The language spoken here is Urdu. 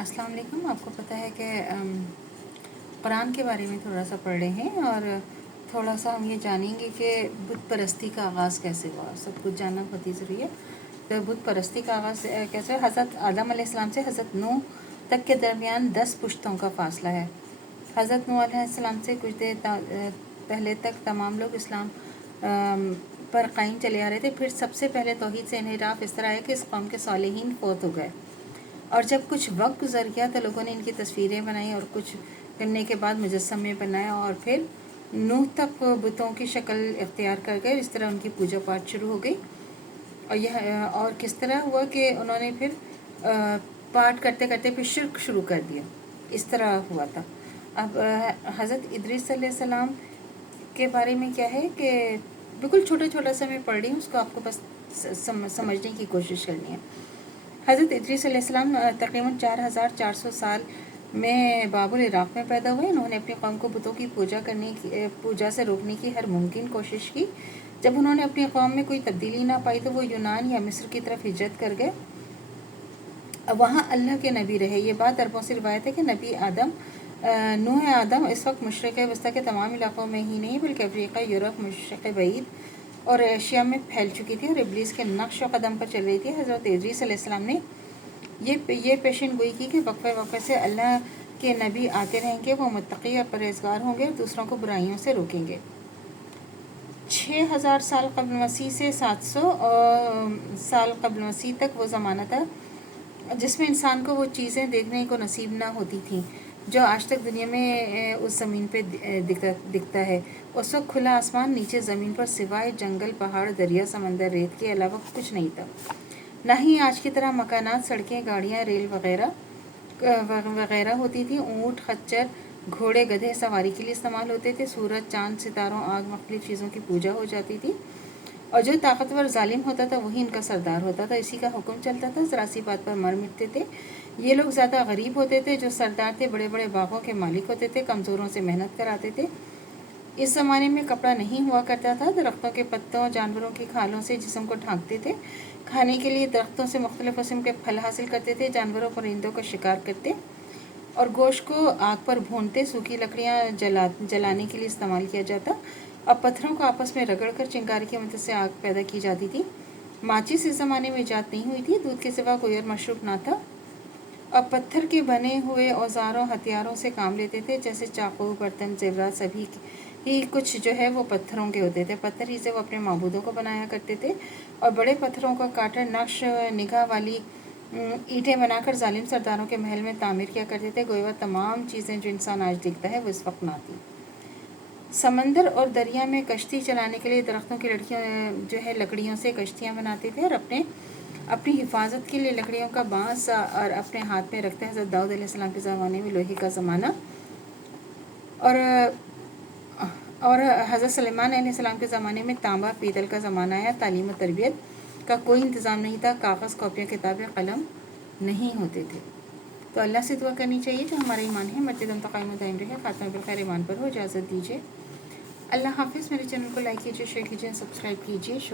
السلام علیکم. آپ کو پتہ ہے کہ قرآن کے بارے میں تھوڑا سا پڑھ رہے ہیں اور تھوڑا سا ہم یہ جانیں گے کہ بت پرستی کا آغاز کیسے ہوا. سب کچھ جاننا بہت ہی ضروری ہے. تو بت پرستی کا آغاز کیسے ہوا؟ حضرت آدم علیہ السلام سے حضرت نوح تک کے درمیان 10 پشتوں کا فاصلہ ہے. حضرت نوح علیہ السلام سے کچھ دیر پہلے تک تمام لوگ اسلام پر قائم چلے آ رہے تھے. پھر سب سے پہلے توحید سے انحراف اس طرح ہے کہ اس قوم کے صالحین فوت ہو گئے، اور جب کچھ وقت گزر گیا تو لوگوں نے ان کی تصویریں بنائیں اور کچھ کرنے کے بعد مجسمے بنائے، اور پھر نوح تک بتوں کی شکل اختیار کر گئے. اس طرح ان کی پوجا پاٹ شروع ہو گئی. اور کس طرح ہوا کہ انہوں نے پھر پاٹ کرتے کرتے پھر شرک شروع کر دیا. اس طرح ہوا تھا. اب حضرت ادریس علیہ السلام کے بارے میں کیا ہے کہ بالکل چھوٹا چھوٹا سا میں پڑھ رہی ہوں، اس کو آپ کو بس سمجھنے کی کوشش کرنی ہے. حضرت ادریس علیہ السلام تقریباً 4400 سال میں باب العراق میں پیدا ہوئے. انہوں نے اپنی قوم کو بتوں کی پوجا سے روکنے کی ہر ممکن کوشش کی. جب انہوں نے اپنی قوم میں کوئی تبدیلی نہ پائی تو وہ یونان یا مصر کی طرف ہجرت کر گئے. وہاں اللہ کے نبی رہے. یہ بات عربوں سے روایت ہے کہ نوح آدم اس وقت مشرق وسطیٰ کے تمام علاقوں میں ہی نہیں بلکہ افریقہ، یورپ، مشرق بعید اور ایشیا میں پھیل چکی تھی اور ابلیس کے نقش و قدم پر چل رہی تھی. حضرت ادریس علیہ السلام نے یہ پیشن گوئی کی کہ وقفے وقفے سے اللہ کے نبی آتے رہیں گے. وہ متقی اور پرہیزگار ہوں گے اور دوسروں کو برائیوں سے روکیں گے. 6000 سال قبل مسیح سے 700 سال قبل مسیح تک وہ زمانہ تھا جس میں انسان کو وہ چیزیں دیکھنے کو نصیب نہ ہوتی تھیں جو آج تک دنیا میں اس زمین پہ دکھتا ہے. اس وقت کھلا آسمان، نیچے زمین پر سوائے جنگل، پہاڑ، دریا، سمندر، ریت کے علاوہ کچھ نہیں تھا. نہ ہی آج کی طرح مکانات، سڑکیں، گاڑیاں، ریل وغیرہ ہوتی تھی. اونٹ، خچر، گھوڑے، گدھے سواری کے لیے استعمال ہوتے تھے. سورج، چاند، ستاروں، آگ، مختلف چیزوں کی پوجا ہو جاتی تھی، اور جو طاقتور ظالم ہوتا تھا وہی ان کا سردار ہوتا تھا. اسی کا حکم چلتا تھا. ذرا سی بات پر مر مٹتے تھے. یہ لوگ زیادہ غریب ہوتے تھے. جو سردار تھے بڑے بڑے باغوں کے مالک ہوتے تھے، کمزوروں سے محنت کراتے تھے. اس زمانے میں کپڑا نہیں ہوا کرتا تھا. درختوں کے پتوں، جانوروں کی کھالوں سے جسم کو ڈھانکتے تھے. کھانے کے لیے درختوں سے مختلف قسم کے پھل حاصل کرتے تھے. جانوروں پرندوں کو شکار کرتے اور گوشت کو آگ پر بھونتے. سوکھی لکڑیاں جلانے کے لیے استعمال کیا جاتا. اب پتھروں کو آپس میں رگڑ کر چنگاری کی مدد سے آگ پیدا کی جاتی تھی. ماچس اس زمانے میں ایجاد نہیں ہوئی تھی. دودھ کے سوا کوئی اور مشروب نہ تھا. اب پتھر کے بنے ہوئے اوزاروں، ہتھیاروں سے کام لیتے تھے، جیسے چاقو، برتن، زیورات، سبھی ہی کچھ جو ہے وہ پتھروں کے ہوتے تھے. پتھر ہی سے وہ اپنے معبودوں کو بنایا کرتے تھے، اور بڑے پتھروں کا کاٹ نقش نگاہ والی اینٹیں بنا کر ظالم سرداروں کے محل میں تعمیر کیا کرتے تھے. گویا تمام چیزیں جو انسان آج دیکھتا ہے وہ اس وقت نہ تھی. سمندر اور دریا میں کشتی چلانے کے لیے درختوں کی لکڑیوں سے کشتیاں بناتے تھے، اور اپنی حفاظت کے لیے لکڑیوں کا بانس اور اپنے ہاتھ میں رکھتے. حضرت داؤد علیہ السلام کے زمانے میں لوہے کا زمانہ، اور حضرت سلیمان علیہ السلام کے زمانے میں تانبا پیتل کا زمانہ ہے. تعلیم و تربیت کا کوئی انتظام نہیں تھا. کاغذ، کاپیاں، کتابیں، قلم نہیں ہوتے تھے. تو اللہ سے دعا کرنی چاہیے جو ہمارا ایمان ہے مرتے دم تک قائم و دائم رہے. خاتمہ بالخیر ایمان پر ہو. اجازت دیجیے. اللہ حافظ. میرے چینل کو لائک کیجیے، شیئر کیجیے، سبسکرائب کیجیے.